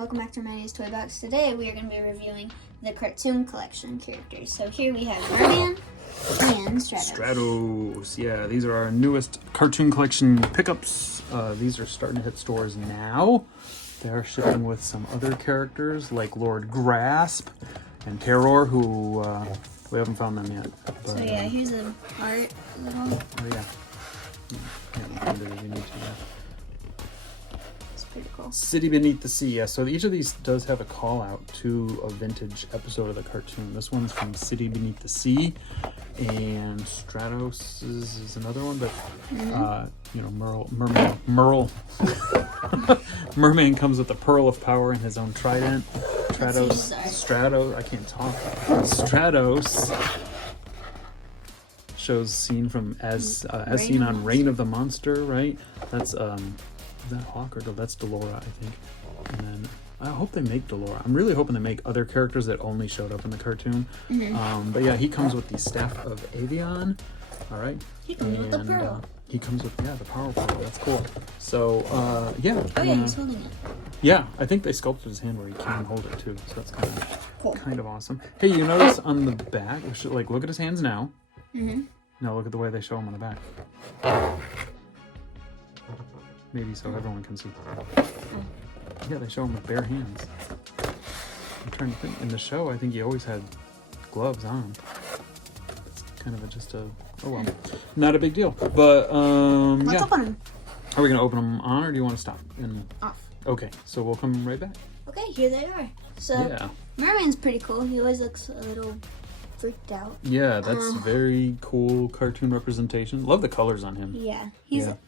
welcome back to Hermione's Toy Box. Today we are going to be reviewing the cartoon collection characters. So here we have Mer-Man and Stratos. Stratos, yeah, these are our newest cartoon collection pickups. These are starting to hit stores now. They're shipping with some other characters like Lord Grasp and Terror, who we haven't found them yet. But, so yeah, here's a art little. Oh yeah. You need to. Pretty cool. City Beneath the Sea, yeah. So each of these does have a call out to a vintage episode of the cartoon. This one's from City Beneath the Sea, and Stratos is another one, but Merman comes with the Pearl of Power and his own trident. Stratos, I can't talk. Stratos shows scene from as seen on Reign of the Monster, right? That's is that Hawk or that's Delora, I think. And then I hope they make Delora. I'm really hoping they make other characters that only showed up in the cartoon. But yeah, he comes with the Staff of Avion. All right. He comes with the pearl. He comes with the power pearl. That's cool. So yeah. Oh yeah, he's holding it. Yeah, I think they sculpted his hand where he can hold it too. So that's kind of awesome. Hey, you notice on the back? We should look at his hands now. Now look at the way they show him on the back. Maybe so everyone can see. Yeah, they show him with bare hands. I'm trying to think. In the show, I think he always had gloves on. It's kind of oh well, not a big deal. But Let's open them. Are we gonna open them on, or do you want to stop? Off. Okay, so we'll come right back. Okay, here they are. So yeah. Merman's pretty cool. He always looks a little freaked out. Yeah, that's very cool cartoon representation. Love the colors on him. Yeah,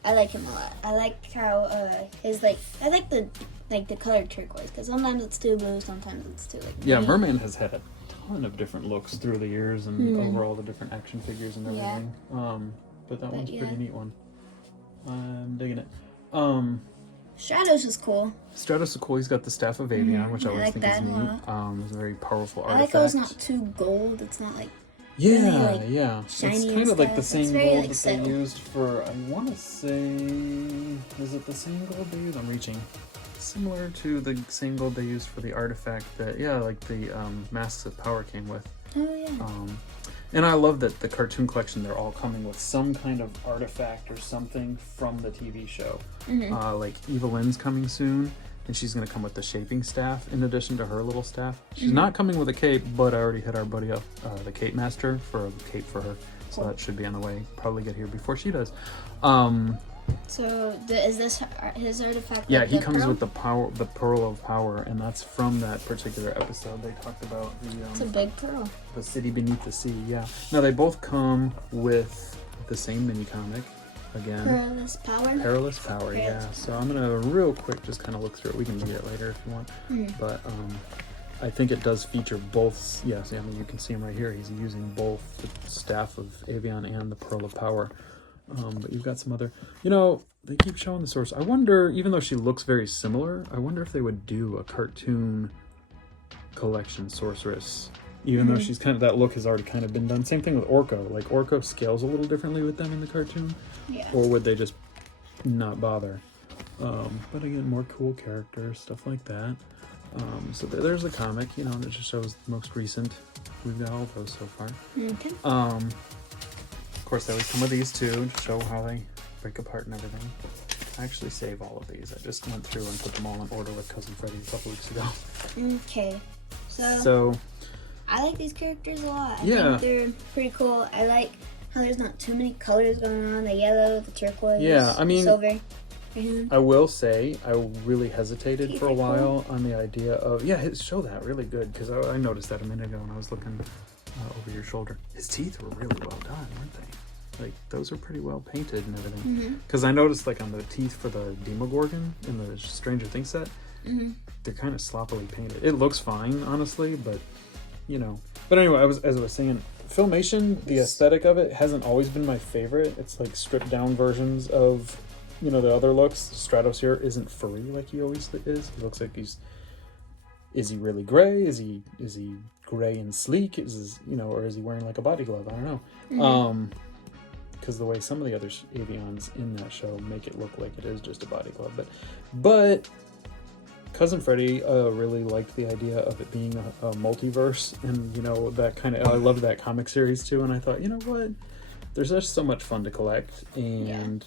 I like him a lot. I like how I like the color turquoise, because sometimes it's too blue, sometimes it's too yeah, green. Merman has had a ton of different looks through the years and over all the different action figures and everything. But that one's a pretty neat one. I'm digging it. Stratos is cool. Stratos is cool. He's got the Staff of Avion, which I always think is neat. It's a very powerful artifact. I like how it's not too gold. It's not like yeah. It's shiny kind of like the same gold that subtle. they used for. I want to say, is it the same gold they used? I'm reaching. Similar to the same gold they used for the artifact that like the Masks of Power came with. Oh yeah. And I love that the cartoon collection, they're all coming with some kind of artifact or something from the TV show. Like Evelyn's coming soon, and she's going to come with the shaping staff in addition to her little staff. She's not coming with a cape, but I already hit our buddy up, the Cape Master, for a cape for her. So that should be on the way. Probably get here before she does. So is this his artifact? Yeah, he comes with the Pearl of Power, and that's from that particular episode. They talked about it's a big pearl. The City Beneath the Sea. Yeah. Now they both come with the same mini comic. Again. Perilous Power. Perilous Power. Yeah. So I'm gonna real quick just kind of look through it. We can read it later if you want. But I think it does feature both. Yes, I mean you can see him right here. He's using both the Staff of Avion and the Pearl of Power. But you've got some other, they keep showing the source. I wonder, even though she looks very similar, I wonder if they would do a cartoon collection sorceress, even though she's that look has already kind of been done. Same thing with Orko. Like Orko scales a little differently with them in the cartoon. Yeah. Or would they just not bother? But again, more cool characters, stuff like that. So there's the comic, that just shows the most recent. We've got all those so far. Okay. Of course, they always come with these too to show how they break apart and everything. I actually save all of these. I just went through and put them all in order with Cousin Freddie a couple weeks ago. Okay. So I like these characters a lot. I think they're pretty cool. I like how there's not too many colors going on. The yellow, the turquoise, silver. I will say I really hesitated for a while on the idea of show that really good, because I noticed that a minute ago when I was looking over your shoulder. His teeth were really well done, weren't they? Like those are pretty well painted and everything. Because I noticed on the teeth for the Demogorgon in the Stranger Things set, they're kind of sloppily painted. It looks fine, honestly, but But anyway, as I was saying, Filmation, the aesthetic of it hasn't always been my favorite. It's like stripped down versions of the other looks. Stratos here isn't furry like he always is. He looks like is he really gray? Is he gray and sleek? Or is he wearing like a body glove? I don't know. Because the way some of the other Avions in that show make it look like it is just a body glove, but Cousin Freddie really liked the idea of it being a multiverse, and you know that kind of. I loved that comic series too, and I thought, you know what, there's just so much fun to collect, and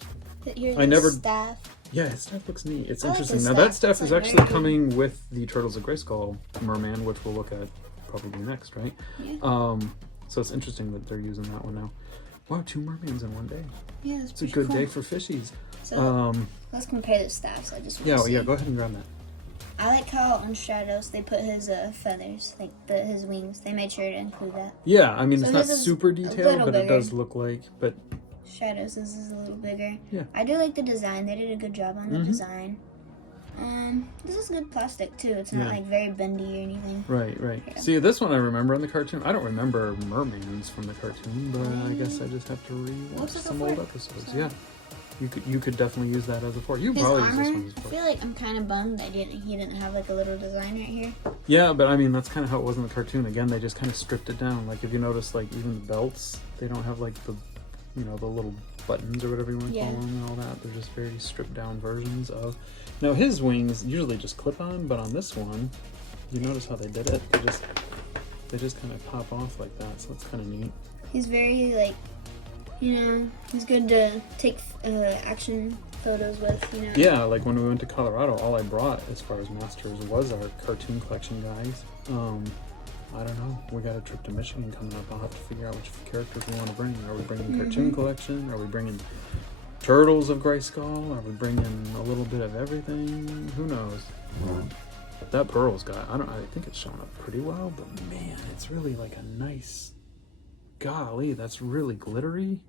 Here's I never. staff. Yeah, his stuff looks neat. It's I like interesting. his Now staff. that stuff It's is like actually very coming with the Turtles of Grayskull Merman, which we'll look at probably next, right? Yeah. So it's interesting that they're using that one now. Wow, 2 mermaids in one day. Yeah, that's It's a good cool. day for fishies. So let's compare the staffs. I just want to see. Yeah, go ahead and grab that. I like how on Stratos they put his feathers, like his wings. They made sure to include that. Yeah, I mean, So it's not his is super a detailed, little but it bigger. does look like. But Stratos is a little bigger. Yeah. I do like the design. They did a good job on the design. This is good plastic too. It's not like very bendy or anything. right. Yeah. See, this one I remember in the cartoon. I don't remember mermaids from the cartoon, but I guess I just have to rewatch Looks like a some fork. old episodes. So- Yeah, you could definitely use that as a fork. You His probably use this armor. one as a I fork. feel like I'm kind of bummed he didn't have like a little design right here. Yeah, but I mean that's kind of how it was in the cartoon. Again, they just kind of stripped it down. Like if you notice, like even the belts, they don't have like the, you know, the little buttons or whatever you want to call them and all that. They're just very stripped down versions of. Now his wings usually just clip on, but on this one, you notice how they did it. They just kind of pop off like that. So it's kind of neat. He's very like, you know, he's good to take action photos with. You know. Yeah, like when we went to Colorado, all I brought as far as masters was our cartoon collection guys. I don't know. We got a trip to Michigan coming up. I'll have to figure out which characters we want to bring. Are we bringing cartoon collection? Are we bringing Turtles of Grayskull? Are we bringing a little bit of everything? Who knows? But that Pearl's got, I think it's showing up pretty well, but man, it's really like a nice, golly, that's really glittery.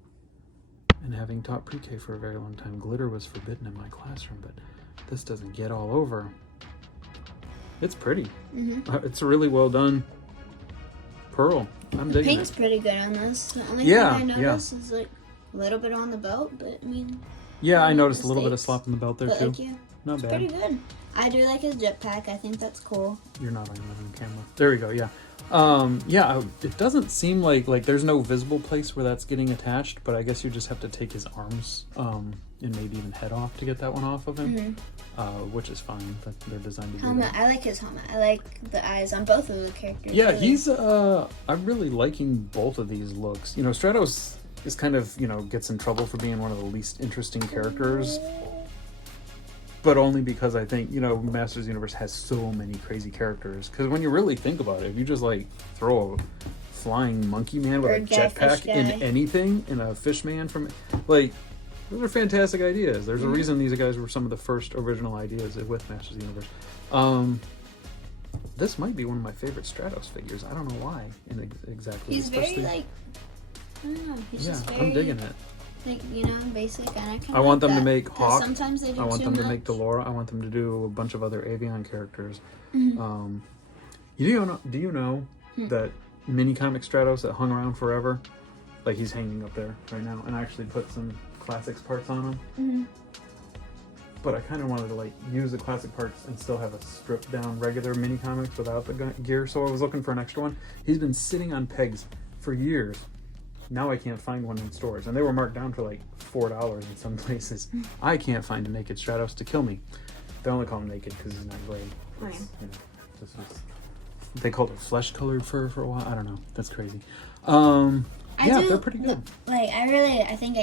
And having taught pre-K for a very long time, glitter was forbidden in my classroom, but this doesn't get all over. It's pretty. It's really well done. Pearl. I'm The digging pink's it. pretty good on this. The only Yeah, thing I noticed is like a little bit on the belt, but I mean. Yeah, I noticed a mistakes. little bit of slop in the belt there But too. like, yeah, Not it's bad. pretty good. I do like his jetpack. I think that's cool. You're not on camera. There we go. Yeah. It doesn't seem like there's no visible place where that's getting attached, but I guess you just have to take his arms and maybe even head off to get that one off of him, which is fine. But they're designed to do Helmet. that. I like his helmet. I like the eyes on both of the characters. Yeah, really. he's I'm really liking both of these looks. You know, Stratos is kind of, you know, gets in trouble for being one of the least interesting characters, but only because I think, you know, Masters of the Universe has so many crazy characters. Because when you really think about it, if you just like throw a flying monkey man with a Bird guy, jetpack fish guy. in anything, and a fish man from, like, those are fantastic ideas. There's a reason these guys were some of the first original ideas with Masters of the Universe. This might be one of my favorite Stratos figures. I don't know why exactly. He's very especially- like, I don't know. He's yeah, just very, I'm digging it. like, you know, basic. And I kind of I want them to that, make 'cause Hawk. Sometimes they do I want too them to much. make Delora. I want them to do a bunch of other Avian characters. Do you know that mini comic Stratos that hung around forever, like he's hanging up there right now, and I actually put some classics parts on him. But I kind of wanted to like use the classic parts and still have a stripped down regular mini comics without the gear, so I was looking for an extra one. He's been sitting on pegs for years. Now I can't find one in stores, and they were marked down for like $4 in some places. I can't find a naked Stratos to kill me. They only call him naked because he's not gray. Right. You know, this is, they called it flesh-colored fur for a while. I don't know. That's crazy. They're pretty good. Like, I think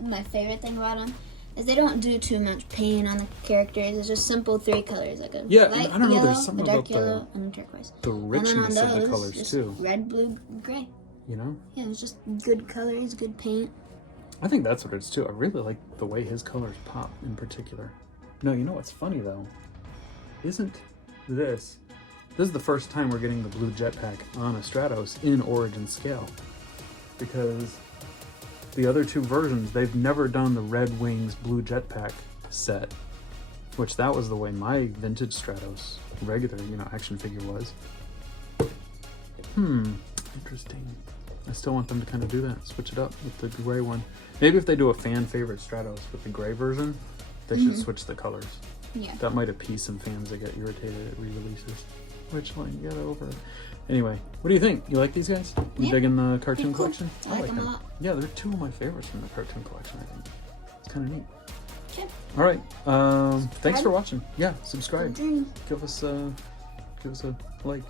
my favorite thing about them is they don't do too much paint on the characters. It's just simple 3 colors, like a Yeah, light I don't know, yellow, there's something a dark about yellow, and a turquoise. The And then richness on of the those, colors just too. red, blue, gray. You know. Yeah, it's just good colors, good paint. I think that's what it is too. I really like the way his colors pop in particular. No, you know what's funny though? Isn't this is the first time we're getting the blue jetpack on a Stratos in Origin scale. Because the other 2 versions, they've never done the Red Wings blue jetpack set. Which that was the way my vintage Stratos regular, you know, action figure was. Interesting. I still want them to kind of do that, switch it up with the gray one. Maybe if they do a fan favorite Stratos with the gray version, they should switch the colors. Yeah. That might appease some fans that get irritated at re-releases. Which line? Get over it. Anyway, what do you think? You like these guys? You Yeah. digging the cartoon Pretty cool. collection? I like them a lot. Yeah, they're 2 of my favorites from the cartoon collection, I think. It's kind of neat. Okay. All right. Thanks for watching. Yeah, subscribe. Journey. Give us a like.